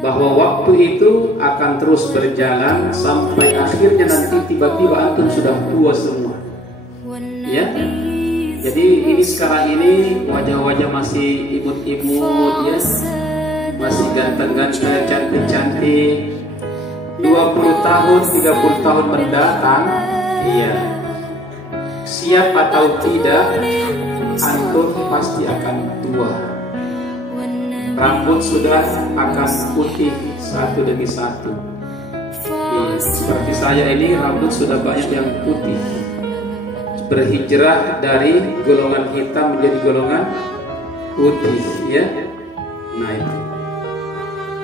bahwa waktu itu akan terus berjalan sampai akhirnya nanti tiba-tiba antum sudah tua semua. Ya. Jadi ini sekarang ini wajah-wajah masih imut-imut ya. Masih ganteng-ganteng, cantik-cantik. 20 tahun, 30 tahun mendatang, iya. Siap atau tidak, antum pasti akan tua. Rambut sudah akan putih satu demi satu. Seperti saya ini rambut sudah banyak yang putih. Berhijrah dari golongan hitam menjadi golongan putih, ya. Nah itu.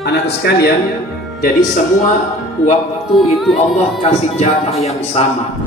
Anakku sekalian, jadi semua waktu itu Allah kasih jatah yang sama.